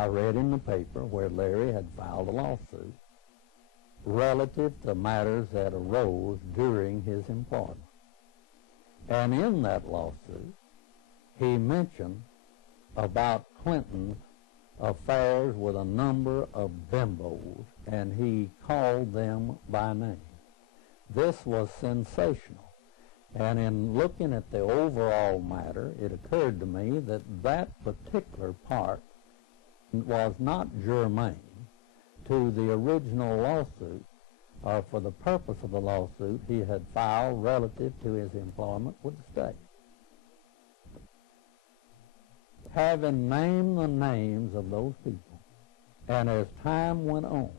I read in the paper where Larry had filed a lawsuit relative to matters that arose during his employment. And in that lawsuit, he mentioned about Clinton's affairs with a number of bimbos, and he called them by name. This was sensational. And in looking at the overall matter, it occurred to me that that particular part was not germane to the original lawsuit, or for the purpose of the lawsuit he had filed relative to his employment with the state. Having named the names of those people, and as time went on,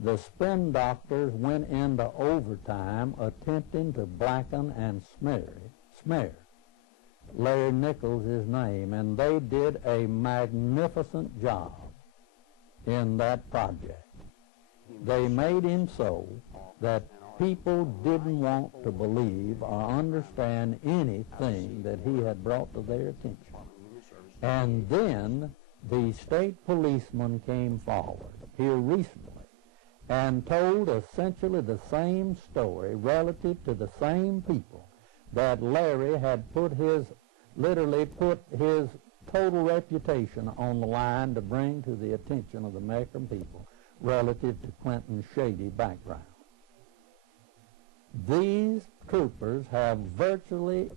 the spin doctors went into overtime attempting to blacken and smear Larry Nichols' name, and they did a magnificent job in that project. They made him so that people didn't want to believe or understand anything that he had brought to their attention. And then the state policeman came forward here recently and told essentially the same story relative to the same people that Larry had literally put his total reputation on the line to bring to the attention of the American people relative to Clinton's shady background. These troopers have virtually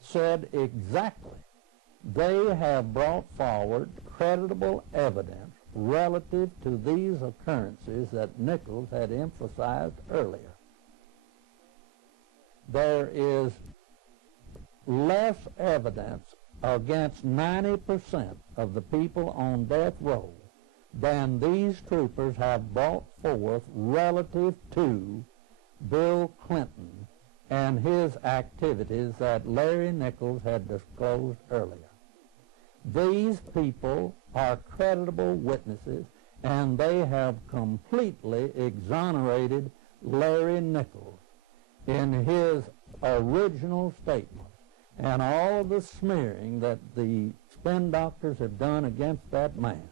said exactly. They have brought forward creditable evidence relative to these occurrences that Nichols had emphasized earlier. There is less evidence against 90% of the people on death row than these troopers have brought forth relative to Bill Clinton and his activities that Larry Nichols had disclosed earlier. These people are creditable witnesses, and they have completely exonerated Larry Nichols in his original statement. And all the smearing that the spin doctors have done against that man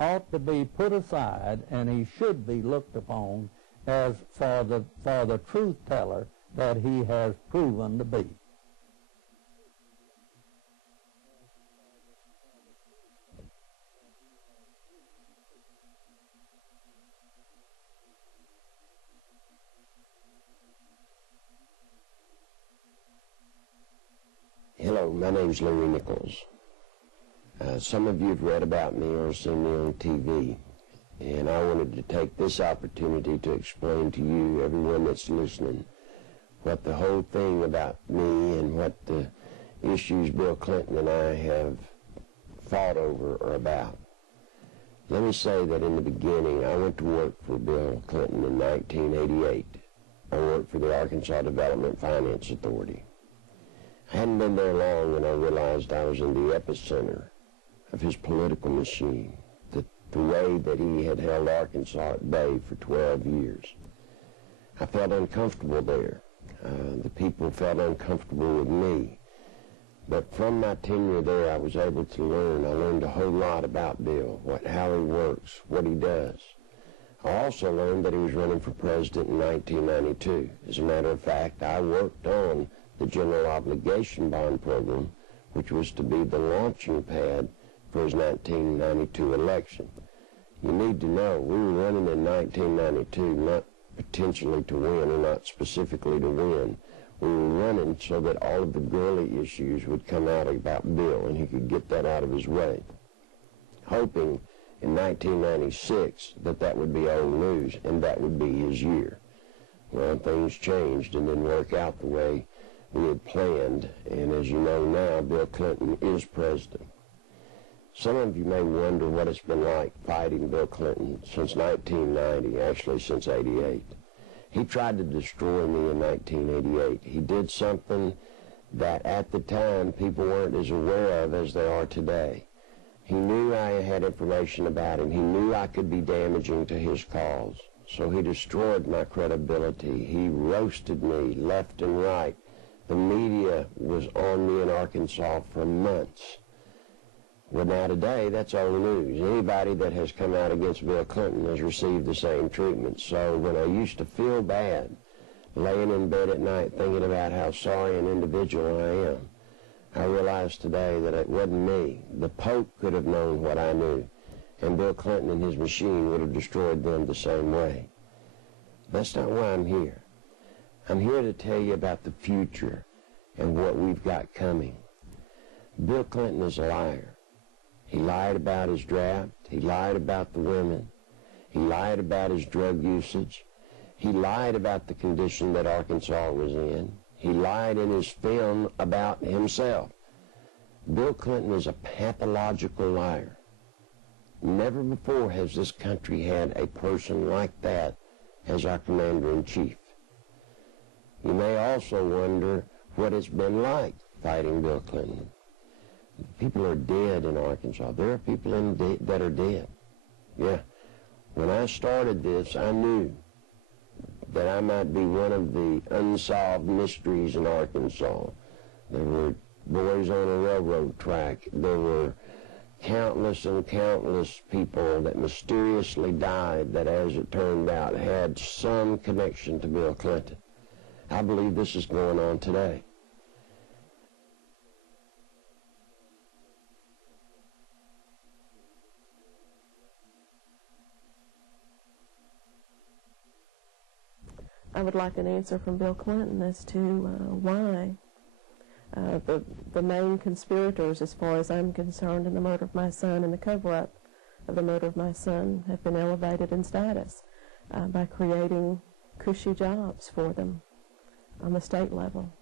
ought to be put aside, and he should be looked upon as for the truth teller that he has proven to be. Hello, my name's Larry Nichols. Some of you have read about me or seen me on TV, and I wanted to take this opportunity to explain to you, everyone that's listening, what the whole thing about me and what the issues Bill Clinton and I have fought over are about. Let me say that in the beginning, I went to work for Bill Clinton in 1988. I worked for the Arkansas Development Finance Authority. I hadn't been there long when I realized I was in the epicenter of his political machine, the way that he had held Arkansas at bay for 12 years. I felt uncomfortable there. The people felt uncomfortable with me. But from my tenure there, I was able to learn. I learned a whole lot about Bill, how he works, what he does. I also learned that he was running for president in 1992. As a matter of fact, I worked on the General Obligation Bond Program, which was to be the launching pad for his 1992 election. You need to know, we were running in 1992 not potentially to win, or not specifically to win. We were running so that all of the girly issues would come out about Bill, and he could get that out of his way, hoping in 1996 that would be old news, and that would be his year. Well, things changed and didn't work out the way we had planned, and as you know now, Bill Clinton is president. Some of you may wonder what it's been like fighting Bill Clinton since 1990, actually since 88. He tried to destroy me in 1988. He did something that at the time people weren't as aware of as they are today. He knew I had information about him. He knew I could be damaging to his cause. So he destroyed my credibility. He roasted me left and right. The media was on me in Arkansas for months. Well, now today, that's old news. Anybody that has come out against Bill Clinton has received the same treatment. So when I used to feel bad, laying in bed at night thinking about how sorry an individual I am, I realize today that it wasn't me. The Pope could have known what I knew, and Bill Clinton and his machine would have destroyed them the same way. That's not why I'm here. I'm here to tell you about the future and what we've got coming. Bill Clinton is a liar. He lied about his draft. He lied about the women. He lied about his drug usage. He lied about the condition that Arkansas was in. He lied in his film about himself. Bill Clinton is a pathological liar. Never before has this country had a person like that as our commander-in-chief. You may also wonder what it's been like fighting Bill Clinton. People are dead in Arkansas. There are people that are dead. Yeah. When I started this, I knew that I might be one of the unsolved mysteries in Arkansas. There were boys on a railroad track. There were countless and countless people that mysteriously died that, as it turned out, had some connection to Bill Clinton. I believe this is going on today. I would like an answer from Bill Clinton as to why the main conspirators, as far as I'm concerned, in the murder of my son and the cover-up of the murder of my son have been elevated in status by creating cushy jobs for them on the state level.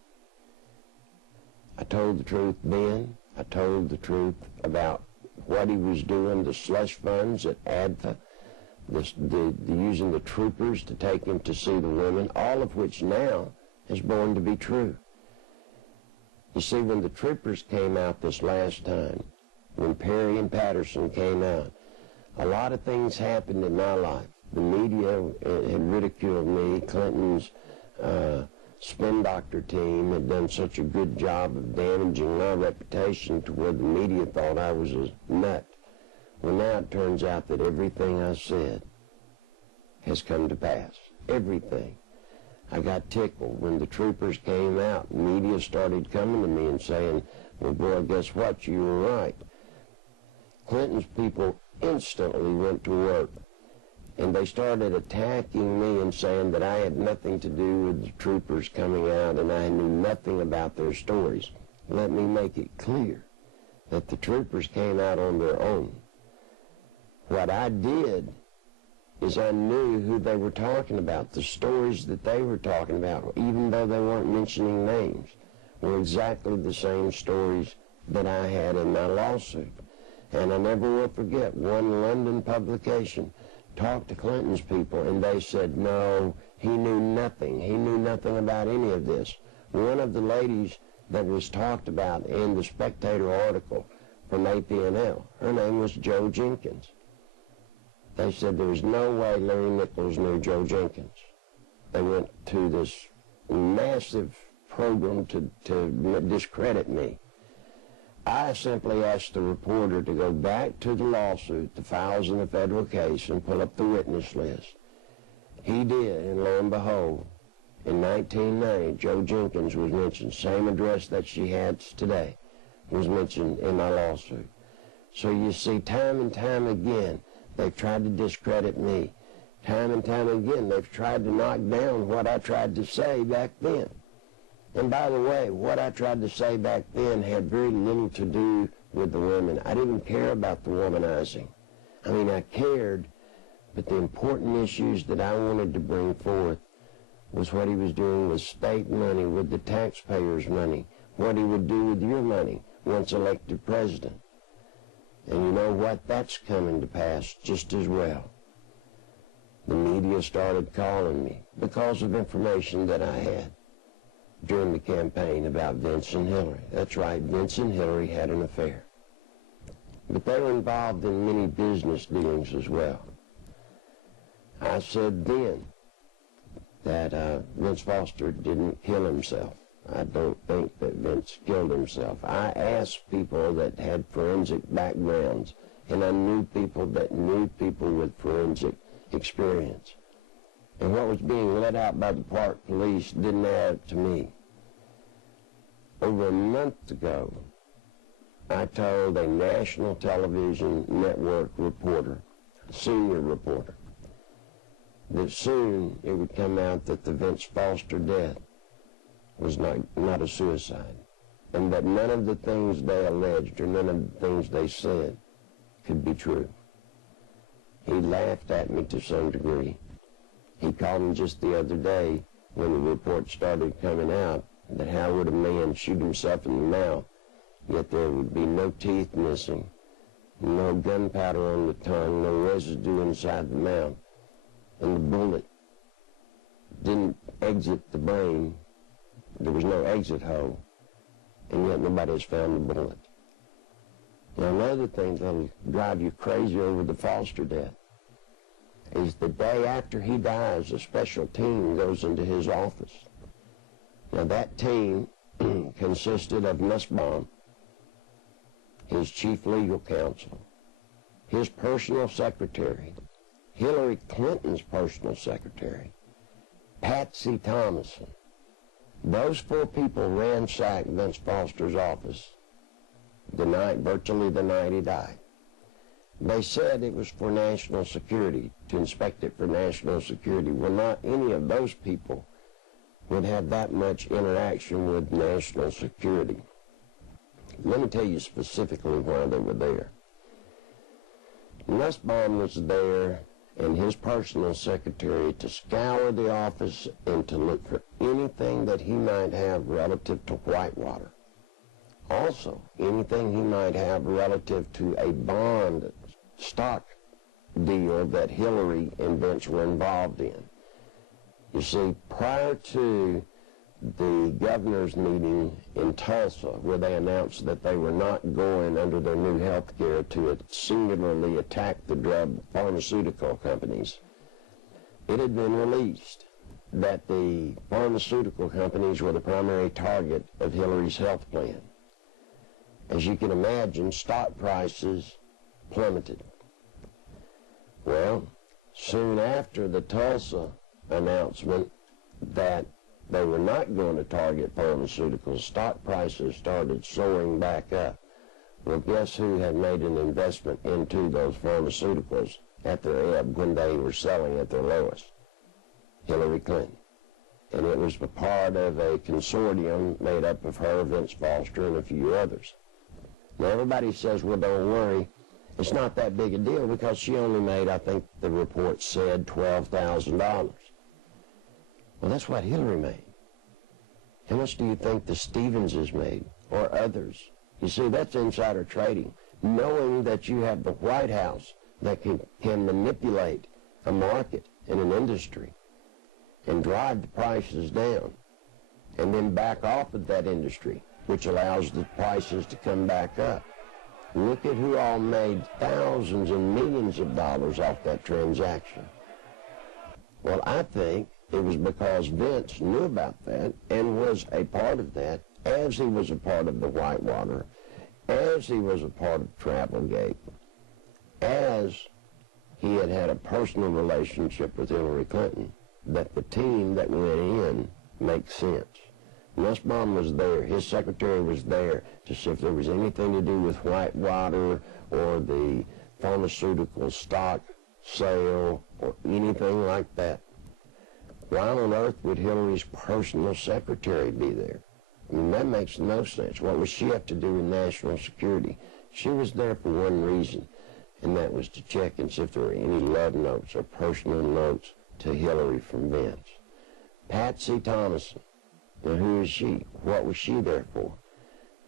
I told the truth then. I told the truth about what he was doing, the slush funds at ADFA, the using the troopers to take him to see the women, all of which now is born to be true. You see, when the troopers came out this last time, when Perry and Patterson came out, a lot of things happened in my life. The media had ridiculed me. Clinton's spin doctor team had done such a good job of damaging my reputation to where the media thought I was a nut. Well, now it turns out that everything I said has come to pass. Everything. I got tickled when the troopers came out. Media started coming to me and saying, well, boy, guess what? You were right. Clinton's people instantly went to work, and they started attacking me and saying that I had nothing to do with the troopers coming out and I knew nothing about their stories. Let me make it clear that the troopers came out on their own. What I did is I knew who they were talking about. The stories that they were talking about, even though they weren't mentioning names, were exactly the same stories that I had in my lawsuit. And I never will forget, one London publication talked to Clinton's people, and they said, no, he knew nothing. He knew nothing about any of this. One of the ladies that was talked about in the Spectator article from APNL, her name was Joe Jenkins. They said there was no way Larry Nichols knew Joe Jenkins. They went to this massive program to discredit me. I simply asked the reporter to go back to the lawsuit, the files in the federal case, and pull up the witness list. He did, and lo and behold, in 1990, Joe Jenkins was mentioned. Same address that she has today was mentioned in my lawsuit. So you see, time and time again, they've tried to discredit me. Time and time again, they've tried to knock down what I tried to say back then. And by the way, what I tried to say back then had very little to do with the women. I didn't care about the womanizing. I mean, I cared, but the important issues that I wanted to bring forth was what he was doing with state money, with the taxpayers' money, what he would do with your money once elected president. And you know what? That's coming to pass just as well. The media started calling me because of information that I had during the campaign about Vince and Hillary. That's right, Vince and Hillary had an affair. But they were involved in many business dealings as well. I said then that Vince Foster didn't kill himself. I don't think that Vince killed himself. I asked people that had forensic backgrounds, and I knew people that knew people with forensic experience. And what was being let out by the Park Police didn't add up to me. Over a month ago, I told a national television network reporter, senior reporter, that soon it would come out that the Vince Foster death was not a suicide, and that none of the things they alleged or none of the things they said could be true. He laughed at me to some degree. He called me just the other day when the report started coming out that how would a man shoot himself in the mouth, yet there would be no teeth missing, no gunpowder on the tongue, no residue inside the mouth, and the bullet didn't exit the brain. There was no exit hole, and yet nobody has found the bullet. Now, another thing that'll drive you crazy over the Foster death is the day after he dies, a special team goes into his office. Now, that team consisted of Nussbaum, his chief legal counsel, his personal secretary, Hillary Clinton's personal secretary, Patsy Thomason. Those four people ransacked Vince Foster's office virtually the night he died. They said it was for national security, to inspect it for national security. Well, not any of those people would have that much interaction with national security. Let me tell you specifically why they were there. Nussbaum was there and his personal secretary to scour the office and to look for anything that he might have relative to Whitewater. Also, anything he might have relative to a bond stock deal that Hillary and Vince were involved in. You see, prior to the governor's meeting in Tulsa, where they announced that they were not going under their new health care to singularly attack the drug pharmaceutical companies, it had been released that the pharmaceutical companies were the primary target of Hillary's health plan. As you can imagine, stock prices plummeted. Well, soon after the Tulsa announcement that they were not going to target pharmaceuticals, stock prices started soaring back up. Well, guess who had made an investment into those pharmaceuticals at their ebb when they were selling at their lowest? Hillary Clinton. And it was a part of a consortium made up of her, Vince Foster, and a few others. Now, everybody says, well, don't worry, it's not that big a deal because she only made, I think the report said, $12,000. Well, that's what Hillary made. How much do you think the Stevenses made, or others? You see, that's insider trading, knowing that you have the White House that can manipulate a market and an industry and drive the prices down and then back off of that industry, which allows the prices to come back up. Look at who all made thousands and millions of dollars off that transaction. Well, I think it was because Vince knew about that and was a part of that, as he was a part of the Whitewater, as he was a part of Travelgate, as he had had a personal relationship with Hillary Clinton, that the team that went in makes sense. Nussbaum was there. His secretary was there to see if there was anything to do with Whitewater or the pharmaceutical stock sale or anything like that. Why on earth would Hillary's personal secretary be there? I mean, that makes no sense. What would she have to do with national security? She was there for one reason, and that was to check and see if there were any love notes or personal notes to Hillary from Vince. Patsy Thomason. Now, who is she? What was she there for?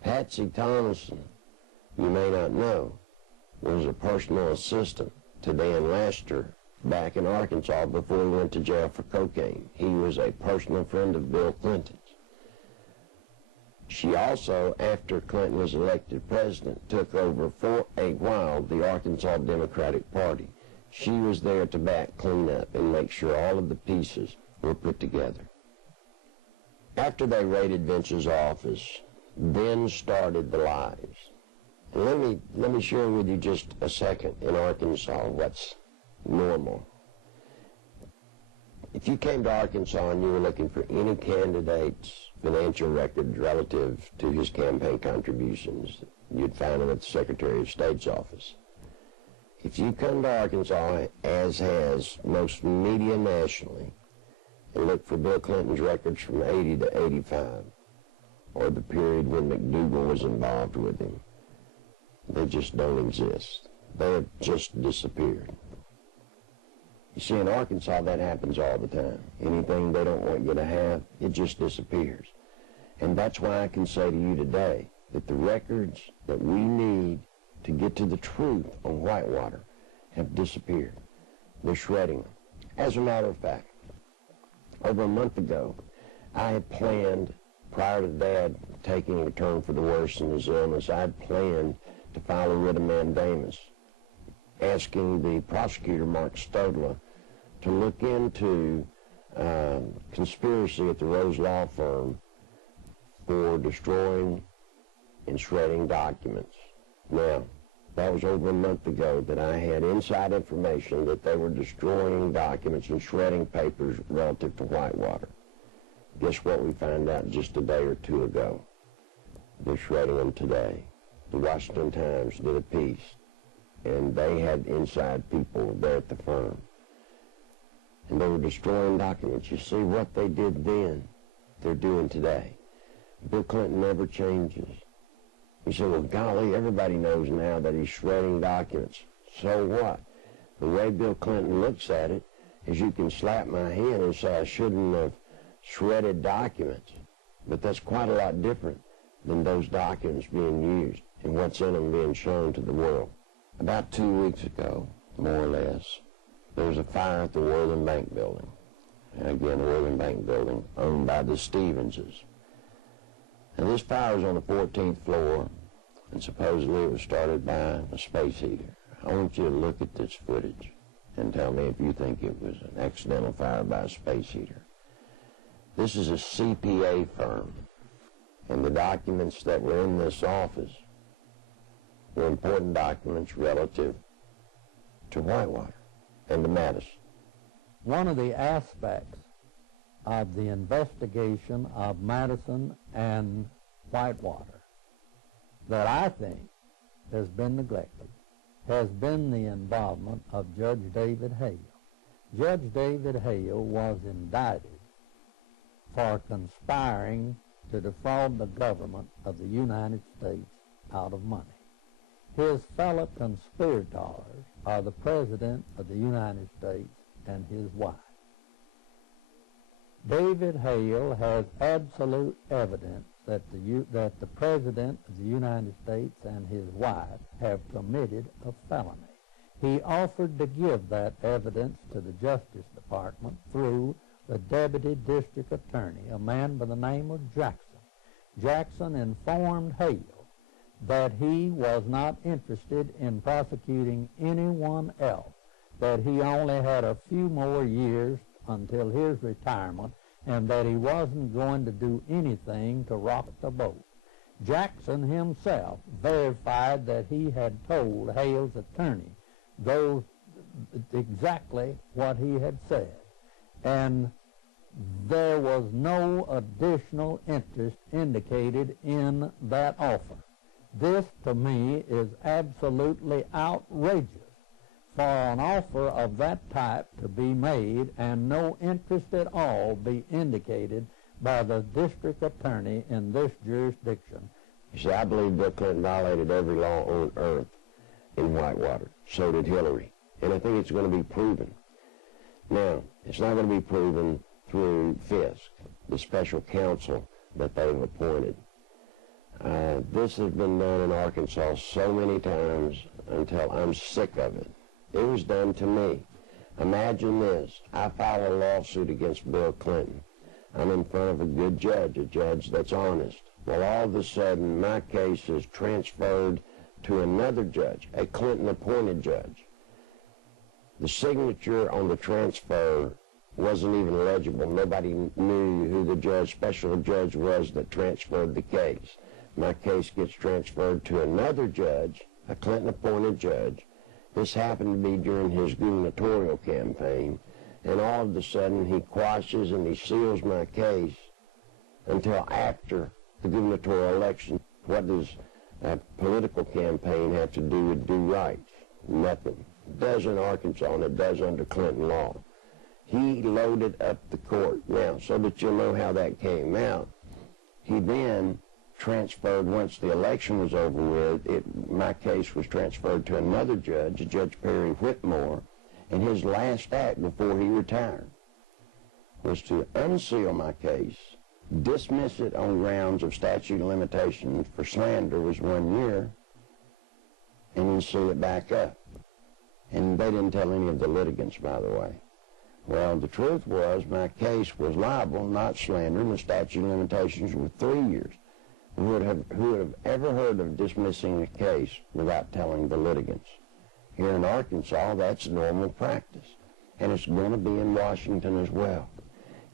Patsy Thomason, you may not know, was a personal assistant to Dan Lester back in Arkansas before he went to jail for cocaine. He was a personal friend of Bill Clinton's. She also, after Clinton was elected president, took over for a while the Arkansas Democratic Party. She was there to back clean up and make sure all of the pieces were put together. After they raided Vince's office, then started the lies. And let me share with you just a second in Arkansas what's normal. If you came to Arkansas and you were looking for any candidate's financial records relative to his campaign contributions, you'd find them at the Secretary of State's office. If you come to Arkansas, as has most media nationally, and look for Bill Clinton's records from 80 to 85, or the period when McDougal was involved with him, they just don't exist. They have just disappeared. You see, in Arkansas, that happens all the time. Anything they don't want you to have, it just disappears. And that's why I can say to you today that the records that we need to get to the truth on Whitewater have disappeared. They're shredding them. As a matter of fact, over a month ago, I had planned, prior to Dad taking a turn for the worse in his illness, I had planned to file a writ of mandamus, asking the prosecutor, Mark Stodler, to look into conspiracy at the Rose Law Firm for destroying and shredding documents. Now, that was over a month ago that I had inside information that they were destroying documents and shredding papers relative to Whitewater. Guess what we found out just a day or two ago? They're shredding them today. The Washington Times did a piece, and they had inside people there at the firm. And they were destroying documents. You see, what they did then, they're doing today. Bill Clinton never changes. You say, well, golly, everybody knows now that he's shredding documents. So what? The way Bill Clinton looks at it is you can slap my hand and say I shouldn't have shredded documents. But that's quite a lot different than those documents being used and what's in them being shown to the world. About 2 weeks ago, more or less, there was a fire at the Worthing Bank building. And again, the Worthing Bank building owned by the Stevenses. And this fire was on the 14th floor, and supposedly it was started by a space heater. I want you to look at this footage and tell me if you think it was an accidental fire by a space heater. This is a CPA firm, and the documents that were in this office were important documents relative to Whitewater and to Madison. One of the aspects of the investigation of Madison and Whitewater that I think has been neglected has been the involvement of Judge David Hale. Judge David Hale was indicted for conspiring to defraud the government of the United States out of money. His fellow conspirators are the President of the United States and his wife. David Hale has absolute evidence that the President of the United States and his wife have committed a felony. He offered to give that evidence to the Justice Department through the Deputy District Attorney, a man by the name of Jackson. Jackson informed Hale that he was not interested in prosecuting anyone else, that he only had a few more years until his retirement, and that he wasn't going to do anything to rock the boat. Jackson himself verified that he had told Hale's attorney exactly what he had said, and there was no additional interest indicated in that offer. This, to me, is absolutely outrageous for an offer of that type to be made and no interest at all be indicated by the district attorney in this jurisdiction. You see, I believe Bill Clinton violated every law on earth in Whitewater. So did Hillary. And I think it's going to be proven. Now, it's not going to be proven through Fisk, the special counsel that they've appointed. This has been done in Arkansas so many times until I'm sick of it. It was done to me. Imagine this. I file a lawsuit against Bill Clinton. I'm in front of a good judge, a judge that's honest. Well, all of a sudden, my case is transferred to another judge, a Clinton-appointed judge. The signature on the transfer wasn't even legible. Nobody knew who the special judge was that transferred the case. My case gets transferred to another judge, a Clinton-appointed judge. This happened to be during his gubernatorial campaign, and all of a sudden he quashes and he seals my case until after the gubernatorial election. What does a political campaign have to do with do right? Nothing. It does in Arkansas, and it does under Clinton law. He loaded up the court. Now, so that you'll know how that came out, he then transferred, once the election was over with, my case was transferred to another judge, Judge Perry Whitmore, and his last act before he retired was to unseal my case, dismiss it on grounds of statute of limitations for slander was 1 year, and then seal it back up. And they didn't tell any of the litigants, by the way. Well, the truth was my case was libel, not slander, and the statute of limitations were 3 years. Who would have ever heard of dismissing a case without telling the litigants? Here in Arkansas, that's normal practice, and it's going to be in Washington as well.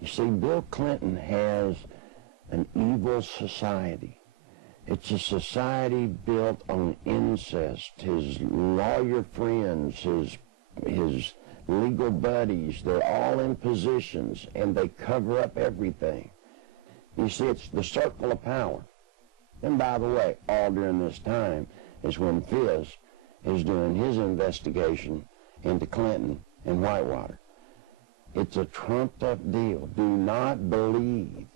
You see, Bill Clinton has an evil society. It's a society built on incest. His lawyer friends, his legal buddies, they're all in positions, and they cover up everything. You see, it's the circle of power. And by the way, all during this time is when Fizz is doing his investigation into Clinton and Whitewater. It's a trumped-up deal. Do not believe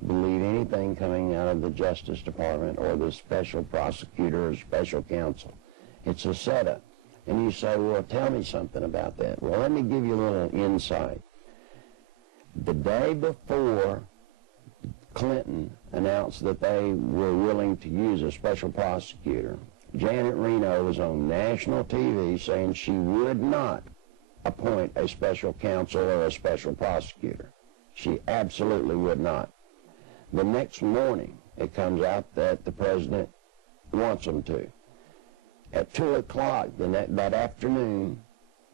anything coming out of the Justice Department or the special prosecutor or special counsel. It's a setup. And you say, well, tell me something about that. Well, let me give you a little insight. The day before Clinton announced that they were willing to use a special prosecutor, Janet Reno was on national TV saying she would not appoint a special counsel or a special prosecutor. She absolutely would not. The next morning, it comes out that the president wants them to. At 2 o'clock that afternoon,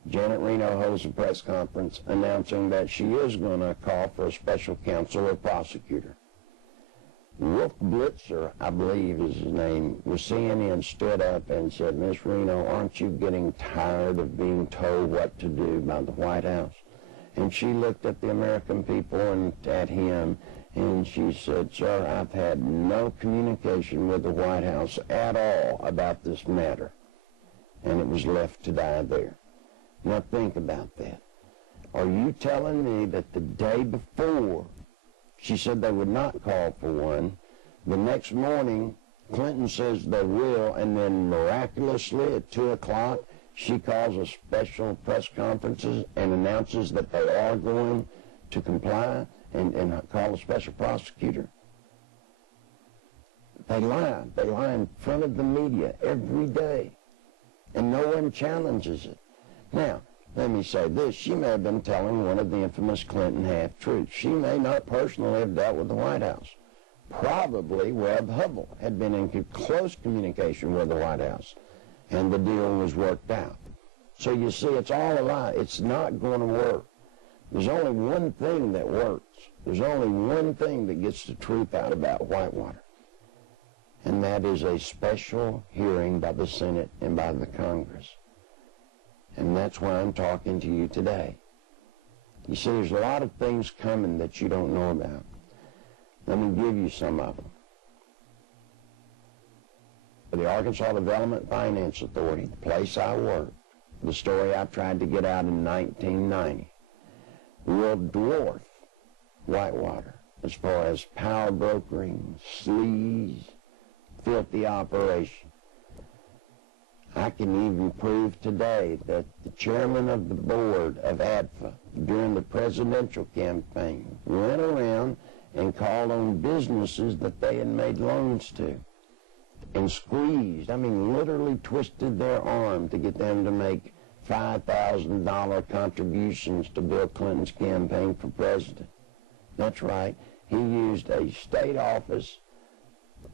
Janet Reno holds a press conference announcing that she is going to call for a special counsel or prosecutor. Wolf Blitzer, I believe is his name, was CNN, stood up and said, Miss Reno, aren't you getting tired of being told what to do by the White House? And she looked at the American people and at him, and she said, sir, I've had no communication with the White House at all about this matter. And it was left to die there. Now think about that. Are you telling me that the day before she said they would not call for one, the next morning Clinton says they will, and then miraculously at 2 o'clock she calls a special press conference and announces that they are going to comply and call a special prosecutor? They lie. They lie in front of the media every day, and no one challenges it. Now, let me say this. She may have been telling one of the infamous Clinton half-truths. She may not personally have dealt with the White House. Probably Webb Hubbell had been in close communication with the White House, and the deal was worked out. So you see, it's all a lie. It's not going to work. There's only one thing that works. There's only one thing that gets the truth out about Whitewater, and that is a special hearing by the Senate and by the Congress. And that's why I'm talking to you today. You see, there's a lot of things coming that you don't know about. Let me give you some of them. The Arkansas Development Finance Authority, the place I work, the story I tried to get out in 1990, will dwarf Whitewater as far as power brokering, sleaze, filthy operation. I can even prove today that the chairman of the board of ADFA during the presidential campaign went around and called on businesses that they had made loans to and squeezed, literally twisted their arm to get them to make $5,000 contributions to Bill Clinton's campaign for president. That's right. He used a state office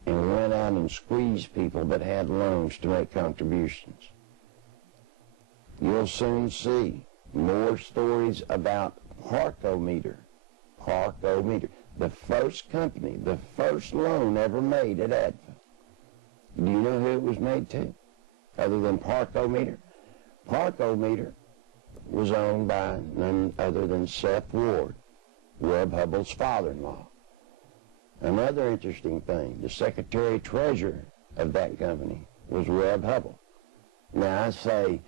and went out and squeezed people that had loans to make contributions. You'll soon see more stories about Parkometer. Parkometer. The first company, the first loan ever made at ADFA. Do you know who it was made to, other than Parkometer? Parkometer was owned by none other than Seth Ward, Webb Hubbell's father-in-law. Another interesting thing, the secretary-treasurer of that company was Webb Hubbell. Now, I say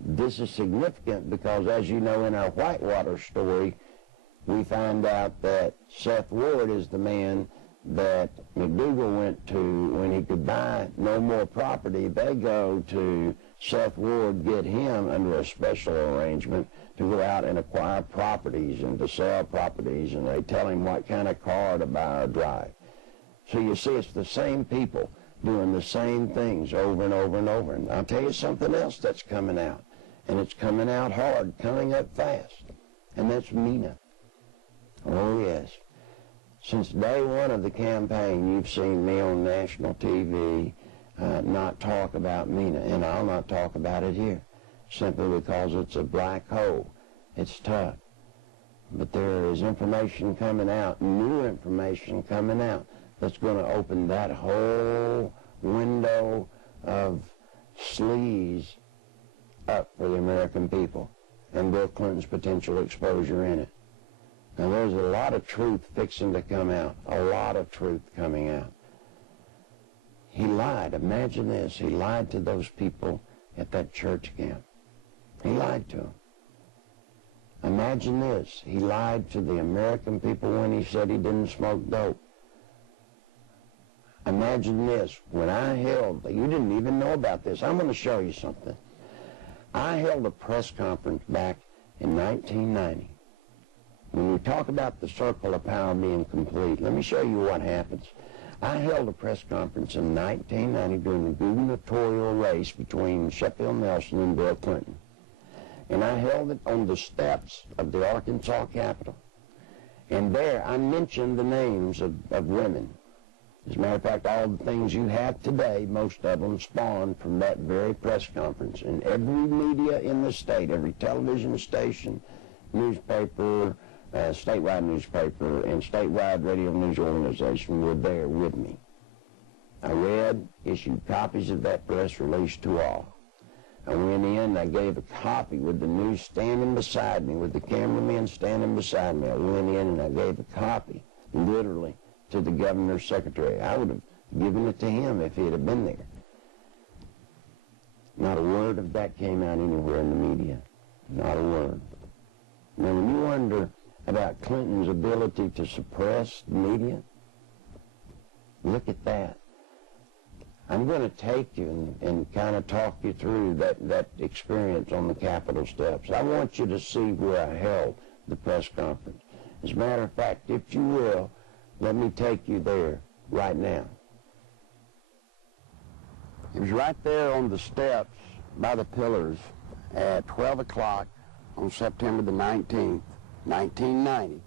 this is significant because, as you know, in our Whitewater story, we find out that Seth Ward is the man that McDougal went to when he could buy no more property. They go to Seth Ward, get him under a special arrangement to go out and acquire properties and to sell properties, and they tell him what kind of car to buy or drive. So you see, it's the same people doing the same things over and over and over. And I'll tell you something else that's coming out, and it's coming out hard, coming up fast, and that's MENA. Oh, yes. Since day one of the campaign, you've seen me on national TV not talk about MENA, and I'll not talk about it here, simply because it's a black hole. It's tough. But there is information coming out, new information coming out, that's going to open that whole window of sleaze up for the American people and Bill Clinton's potential exposure in it. Now, there's a lot of truth fixing to come out, a lot of truth coming out. He lied. Imagine this. He lied to those people at that church camp. He lied to them. Imagine this. He lied to the American people when he said he didn't smoke dope. Imagine this. When I held, you didn't even know about this. I'm going to show you something. I held a press conference back in 1990. When we talk about the circle of power being complete, let me show you what happens. I held a press conference in 1990 during the gubernatorial race between Sheffield Nelson and Bill Clinton. And I held it on the steps of the Arkansas Capitol. And there I mentioned the names of women. As a matter of fact, all the things you have today, most of them spawned from that very press conference. And every media in the state, every television station, newspaper, statewide newspaper, and statewide radio news organization were there with me. I read, issued copies of that press release to all. I went in and I gave a copy with the news standing beside me, with the cameraman standing beside me. I went in and I gave a copy, literally, to the governor's secretary. I would have given it to him if he had been there. Not a word of that came out anywhere in the media. Not a word. Now, when you wonder about Clinton's ability to suppress the media, look at that. I'm going to take you and kind of talk you through that experience on the Capitol steps. I want you to see where I held the press conference. As a matter of fact, if you will, let me take you there right now. It was right there on the steps by the pillars at 12 o'clock on September the 19th, 1990,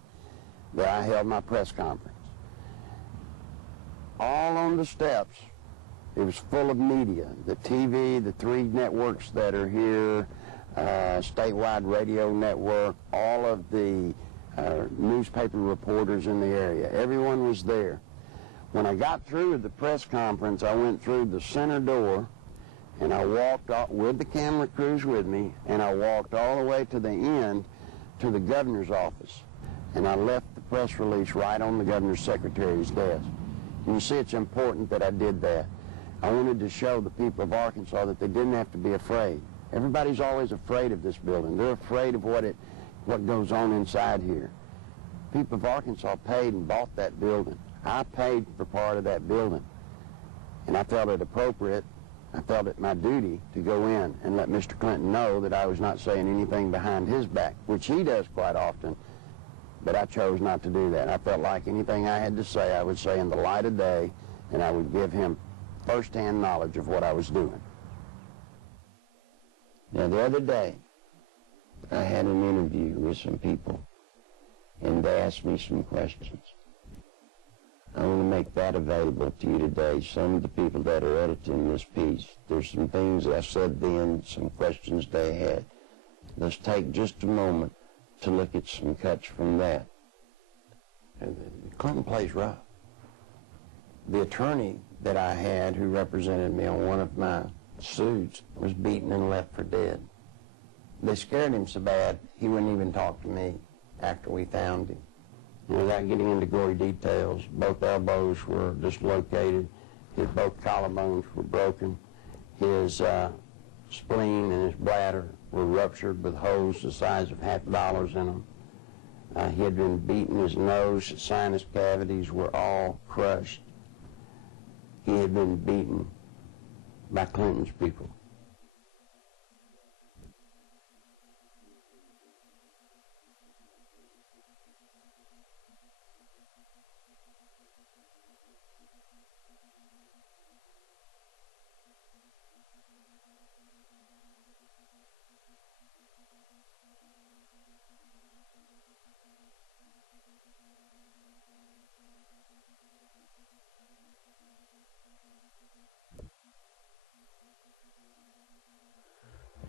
that I held my press conference. All on the steps, it was full of media, the TV, the three networks that are here, statewide radio network, all of the newspaper reporters in the area. Everyone was there. When I got through the press conference, I went through the center door, and I walked with the camera crews with me, and I walked all the way to the end to the governor's office. And I left the press release right on the governor's secretary's desk. And you see, it's important that I did that. I wanted to show the people of Arkansas that they didn't have to be afraid. Everybody's always afraid of this building. They're afraid of what goes on inside here. People of Arkansas paid and bought that building. I paid for part of that building. And I felt it appropriate, I felt it my duty to go in and let Mr. Clinton know that I was not saying anything behind his back, which he does quite often, but I chose not to do that. I felt like anything I had to say, I would say in the light of day, and I would give him first-hand knowledge of what I was doing. Now, the other day, I had an interview with some people, and they asked me some questions. I want to make that available to you today. Some of the people that are editing this piece, there's some things I said then, some questions they had. Let's take just a moment to look at some cuts from that. And Clinton plays rough. The attorney that I had who represented me on one of my suits was beaten and left for dead. They scared him so bad he wouldn't even talk to me after we found him. And without getting into gory details, both elbows were dislocated, both collarbones were broken, his spleen and his bladder were ruptured with holes the size of $50 in them. He had been beaten, his nose, his sinus cavities were all crushed. He had been beaten by Clinton's people.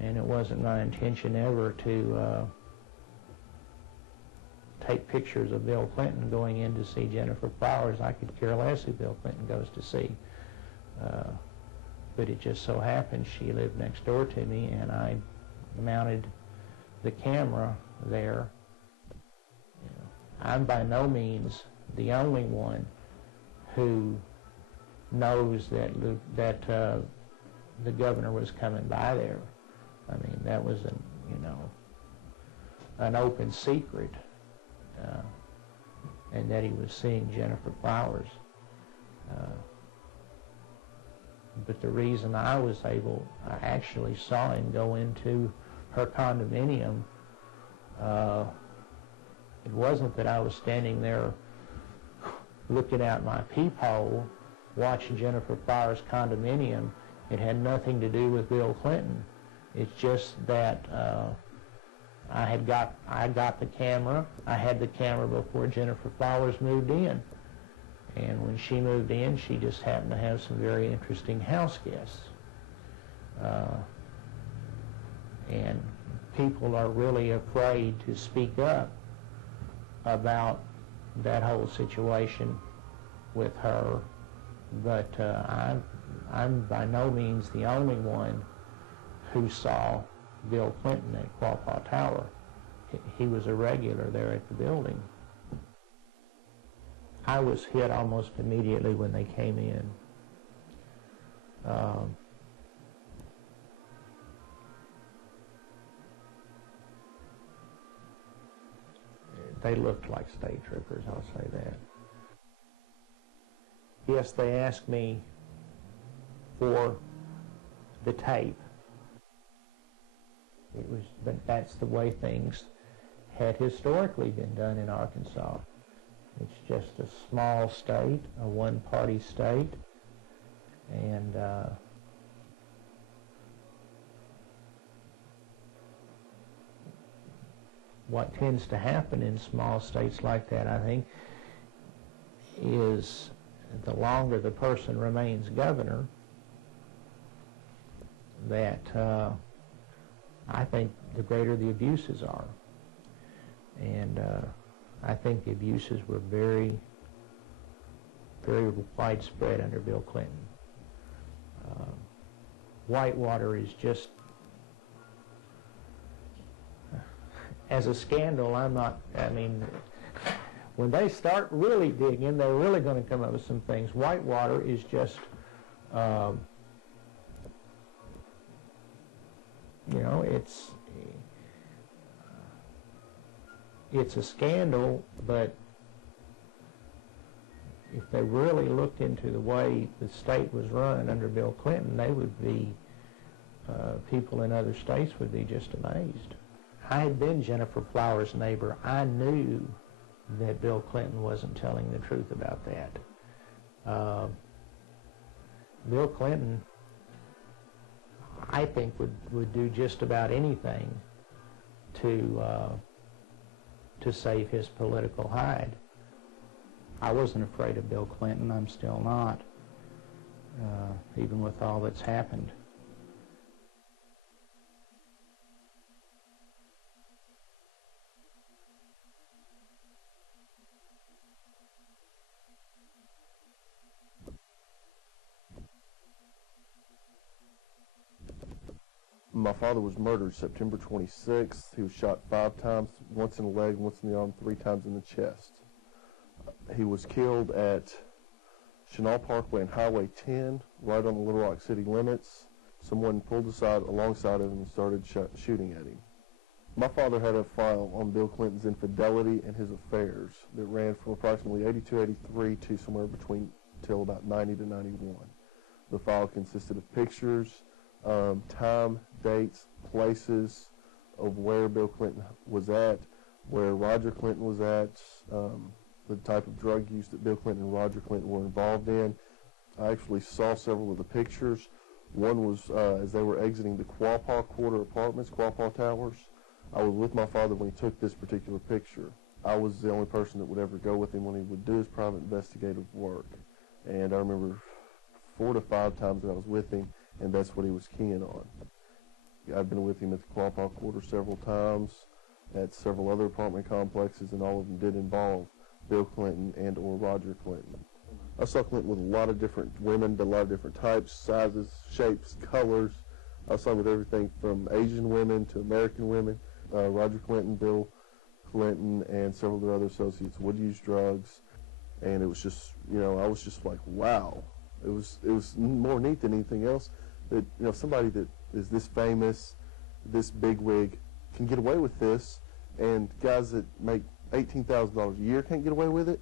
And it wasn't my intention ever to take pictures of Bill Clinton going in to see Jennifer Flowers. I could care less who Bill Clinton goes to see. But it just so happened she lived next door to me, and I mounted the camera there. You know, I'm by no means the only one who knows that the governor was coming by there. I mean, that was an open secret, and that he was seeing Jennifer Flowers. But the reason I actually saw him go into her condominium, it wasn't that I was standing there looking out my peephole watching Jennifer Flowers' condominium. It had nothing to do with Bill Clinton. It's just that I got the camera. I had the camera before Jennifer Flowers moved in. And when she moved in, she just happened to have some very interesting house guests. And people are really afraid to speak up about that whole situation with her. But I'm by no means the only one who saw Bill Clinton at Quapaw Tower. He was a regular there at the building. I was hit almost immediately when they came in. They looked like state troopers, I'll say that. Yes, they asked me for the tape. But that's the way things had historically been done in Arkansas. It's just a small state, a one-party state, and what tends to happen in small states like that, I think, is the longer the person remains governor, that I think the greater the abuses are. And I think the abuses were very, very widespread under Bill Clinton. Whitewater is just, as a scandal, when they start really digging, they're really going to come up with some things. Whitewater is just, it's a scandal, but if they really looked into the way the state was run under Bill Clinton, they would be, people in other states would be just amazed. I had been Jennifer Flowers' neighbor. I knew that Bill Clinton wasn't telling the truth about that. Bill Clinton, I think, would do just about anything to save his political hide. I wasn't afraid of Bill Clinton. I'm still not, even with all that's happened. My father was murdered September 26th. He was shot 5 times, once in the leg, once in the arm, 3 times in the chest. He was killed at Chenal Parkway and Highway 10, right on the Little Rock City limits. Someone pulled aside alongside of him and started shooting at him. My father had a file on Bill Clinton's infidelity and his affairs that ran from approximately 82, 83 to somewhere between till about 90 to 91. The file consisted of pictures, time, dates, places of where Bill Clinton was at, where Roger Clinton was at, the type of drug use that Bill Clinton and Roger Clinton were involved in. I actually saw several of the pictures. One was as they were exiting the Quapaw Quarter Apartments, Quapaw Towers. I was with my father when he took this particular picture. I was the only person that would ever go with him when he would do his private investigative work. And I remember 4 to 5 times that I was with him, and that's what he was keying on. I've been with him at the Quapaw Quarter several times, at several other apartment complexes, and all of them did involve Bill Clinton and or Roger Clinton. I saw Clinton with a lot of different women, a lot of different types, sizes, shapes, colors. I saw him with everything from Asian women to American women. Roger Clinton, Bill Clinton, and several of their other associates would use drugs, and it was just, I was just like, wow. It was more neat than anything else that, somebody that is this famous, this bigwig, can get away with this, and guys that make $18,000 a year can't get away with it.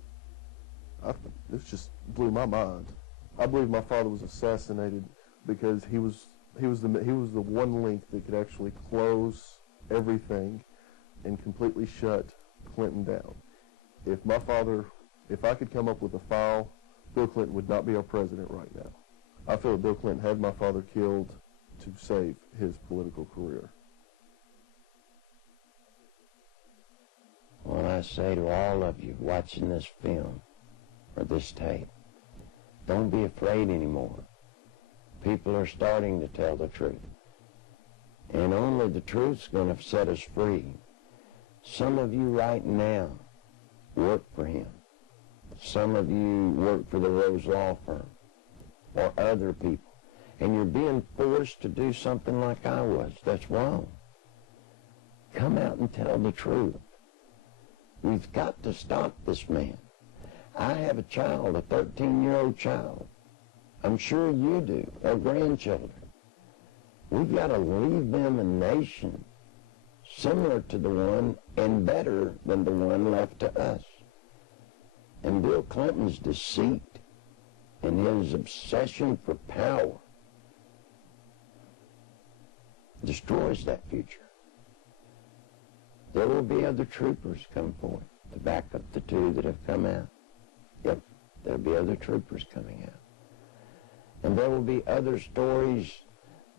It just blew my mind. I believe my father was assassinated because he was the one link that could actually close everything and completely shut Clinton down. If I could come up with a file, Bill Clinton would not be our president right now. I feel that Bill Clinton had my father killed to save his political career. Well, I say to all of you watching this film or this tape, don't be afraid anymore. People are starting to tell the truth. And only the truth's going to set us free. Some of you right now work for him. Some of you work for the Rose Law Firm or other people. And you're being forced to do something like I was. That's wrong. Come out and tell the truth. We've got to stop this man. I have a child, a 13-year-old child. I'm sure you do, or grandchildren. We've got to leave them a nation similar to the one and better than the one left to us. And Bill Clinton's deceit and his obsession for power destroys that future. There will be other troopers come forth to back up the 2 that have come out. Yep, there'll be other troopers coming out. And there will be other stories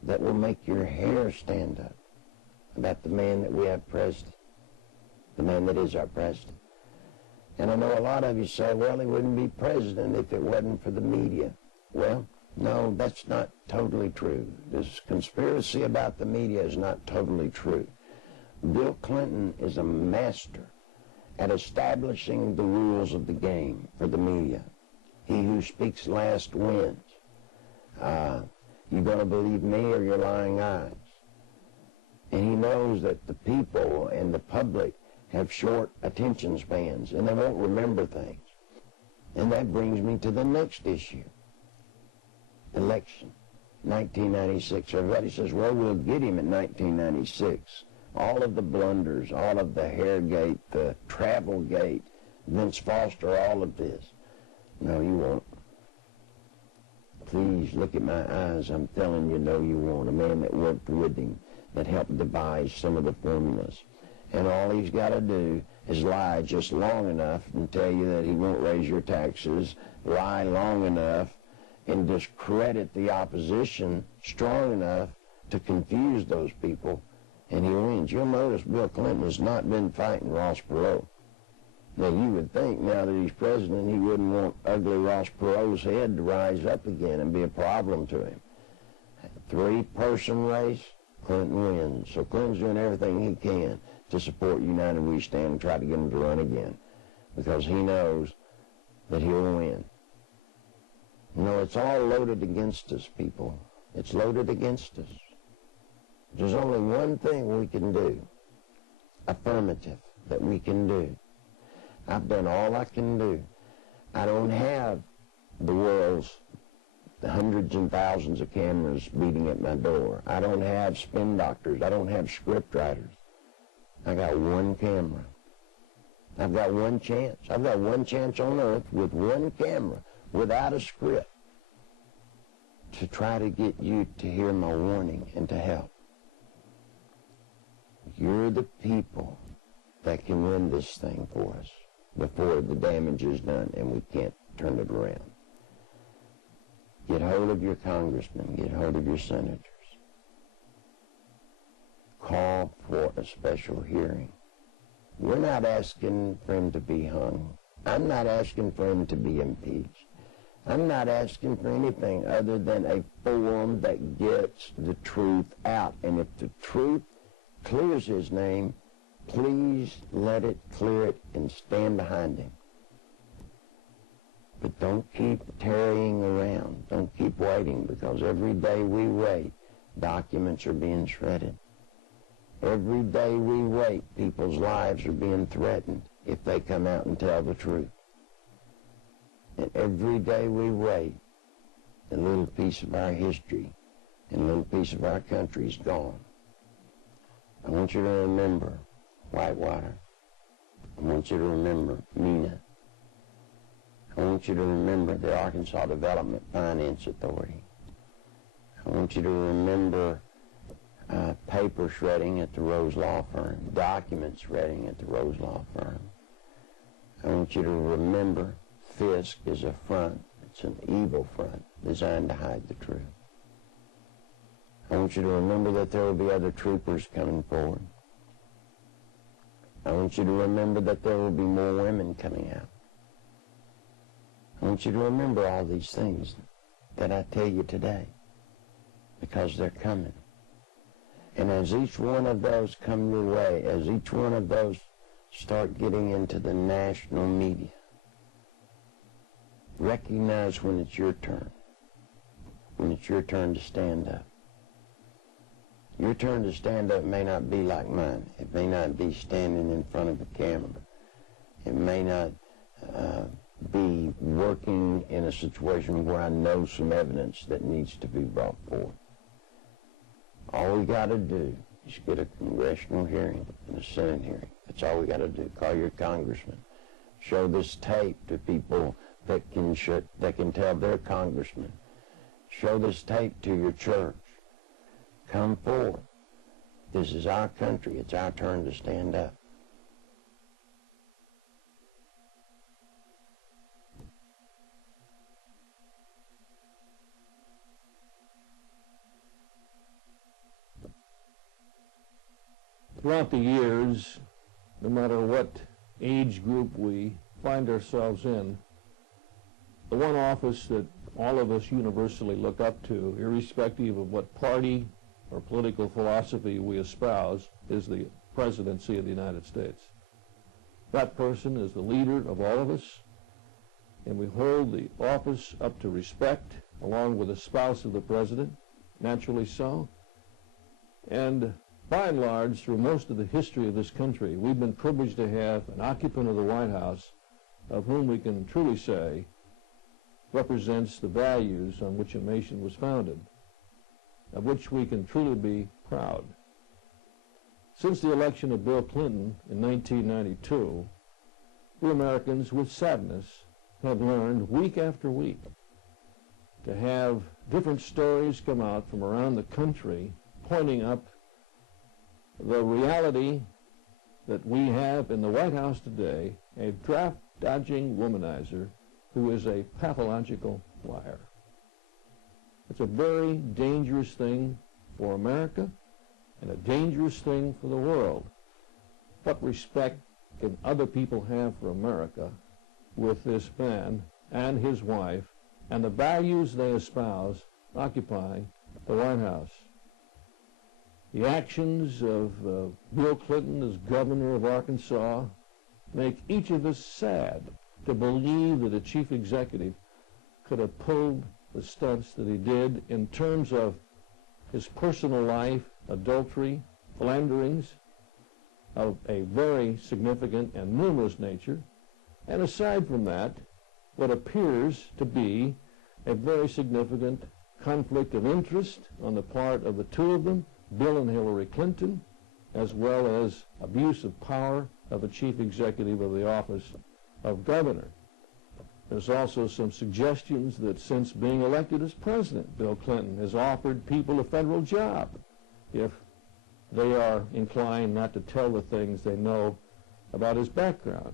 that will make your hair stand up about the man that we have president, the man that is our president. And I know a lot of you say, well, he wouldn't be president if it wasn't for the media. Well, no, that's not totally true. This conspiracy about the media is not totally true. Bill Clinton is a master at establishing the rules of the game for the media. He who speaks last wins. You're going to believe me or your lying eyes. And he knows that the people and the public have short attention spans, and they won't remember things. And that brings me to the next issue. Election, 1996. Everybody says, well, we'll get him in 1996. All of the blunders, all of the Hairgate, the Travelgate, Vince Foster, all of this. No, you won't. Please look at my eyes. I'm telling you, no, you won't. A man that worked with him, that helped devise some of the formulas. And all he's got to do is lie just long enough and tell you that he won't raise your taxes, lie long enough and discredit the opposition strong enough to confuse those people, and he wins. You'll notice Bill Clinton has not been fighting Ross Perot. Now, you would think now that he's president, he wouldn't want ugly Ross Perot's head to rise up again and be a problem to him. 3-person race, Clinton wins. So Clinton's doing everything he can to support United We Stand and try to get him to run again, because he knows that he'll win. You know, it's all loaded against us, people. It's loaded against us. There's only one thing we can do, affirmative, that we can do. I've done all I can do. I don't have the world's hundreds and thousands of cameras beating at my door. I don't have spin doctors. I don't have script writers. I got one camera. I've got one chance. I've got one chance on earth with one camera, without a script, to try to get you to hear my warning and to help. You're the people that can win this thing for us before the damage is done and we can't turn it around. Get hold of your congressmen. Get hold of your senators. Call for a special hearing. We're not asking for him to be hung. I'm not asking for him to be impeached. I'm not asking for anything other than a forum that gets the truth out. And if the truth clears his name, please let it clear it and stand behind him. But don't keep tarrying around. Don't keep waiting, because every day we wait, documents are being shredded. Every day we wait, people's lives are being threatened if they come out and tell the truth. And every day we wait, a little piece of our history and a little piece of our country is gone. I want you to remember Whitewater. I want you to remember Mena. I want you to remember the Arkansas Development Finance Authority. I want you to remember paper shredding at the Rose Law Firm, document shredding at the Rose Law Firm. I want you to remember Fisk is a front. It's an evil front designed to hide the truth. I want you to remember that there will be other troopers coming forward. I want you to remember that there will be more women coming out. I want you to remember all these things that I tell you today, because they're coming. And as each one of those come your way, as each one of those start getting into the national media, recognize when it's your turn. When it's your turn to stand up. Your turn to stand up may not be like mine. It may not be standing in front of a camera. It may not be working in a situation where I know some evidence that needs to be brought forth. All we got to do is get a congressional hearing and a Senate hearing. That's all we got to do. Call your congressman. Show this tape to people that can tell their congressman. Show this tape to your church. Come forward. This is our country. It's our turn to stand up. Throughout the years, no matter what age group we find ourselves in, the one office that all of us universally look up to, irrespective of what party or political philosophy we espouse, is the presidency of the United States. That person is the leader of all of us, and we hold the office up to respect, along with the spouse of the president, naturally so. And by and large, through most of the history of this country, we've been privileged to have an occupant of the White House of whom we can truly say represents the values on which a nation was founded, of which we can truly be proud. Since the election of Bill Clinton in 1992, we Americans, with sadness, have learned week after week to have different stories come out from around the country pointing up the reality that we have in the White House today, a draft-dodging womanizer who is a pathological liar. It's a very dangerous thing for America and a dangerous thing for the world. What respect can other people have for America with this man and his wife and the values they espouse occupying the White House? The actions of Bill Clinton as governor of Arkansas make each of us sad to believe that a chief executive could have pulled the stunts that he did in terms of his personal life, adultery, philanderings of a very significant and numerous nature, and aside from that, what appears to be a very significant conflict of interest on the part of the two of them, Bill and Hillary Clinton, as well as abuse of power of the chief executive of the office of governor. There's also some suggestions that since being elected as president, Bill Clinton has offered people a federal job if they are inclined not to tell the things they know about his background.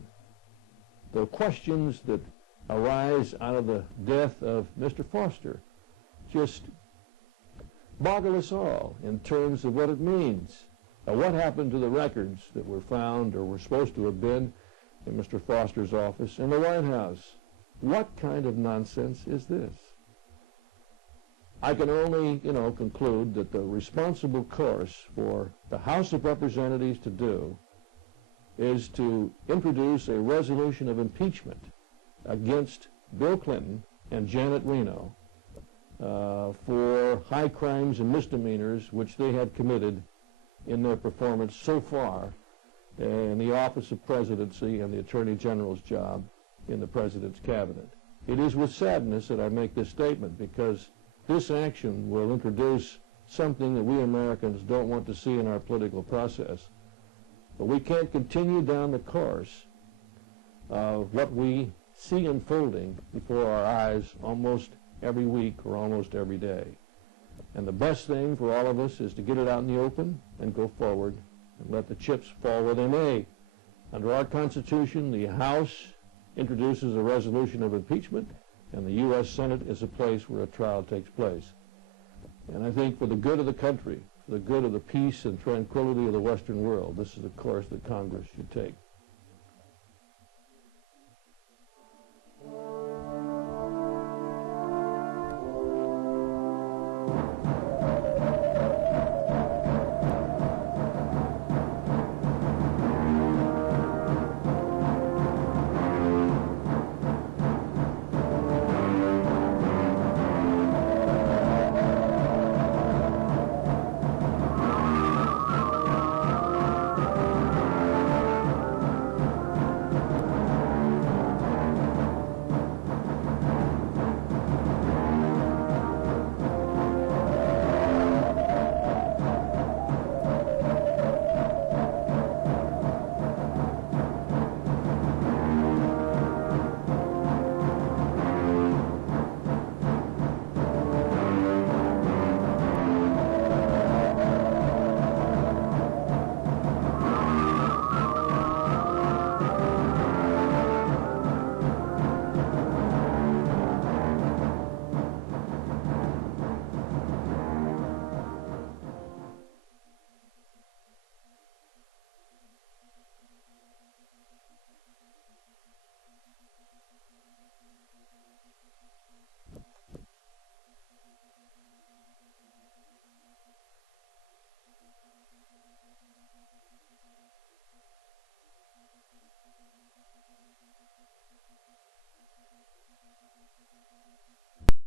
The questions that arise out of the death of Mr. Foster just boggle us all in terms of what it means. What happened to the records that were found or were supposed to have been in Mr. Foster's office in the White House? What kind of nonsense is this? I can only, conclude that the responsible course for the House of Representatives to do is to introduce a resolution of impeachment against Bill Clinton and Janet Reno for high crimes and misdemeanors which they had committed in their performance so far in the office of presidency and the Attorney General's job in the President's cabinet. It is with sadness that I make this statement, because this action will introduce something that we Americans don't want to see in our political process. But we can't continue down the course of what we see unfolding before our eyes almost every week or almost every day. And the best thing for all of us is to get it out in the open and go forward and let the chips fall where they may. Under our Constitution, the House introduces a resolution of impeachment, and the U.S. Senate is a place where a trial takes place. And I think for the good of the country, for the good of the peace and tranquility of the Western world, this is the course that Congress should take.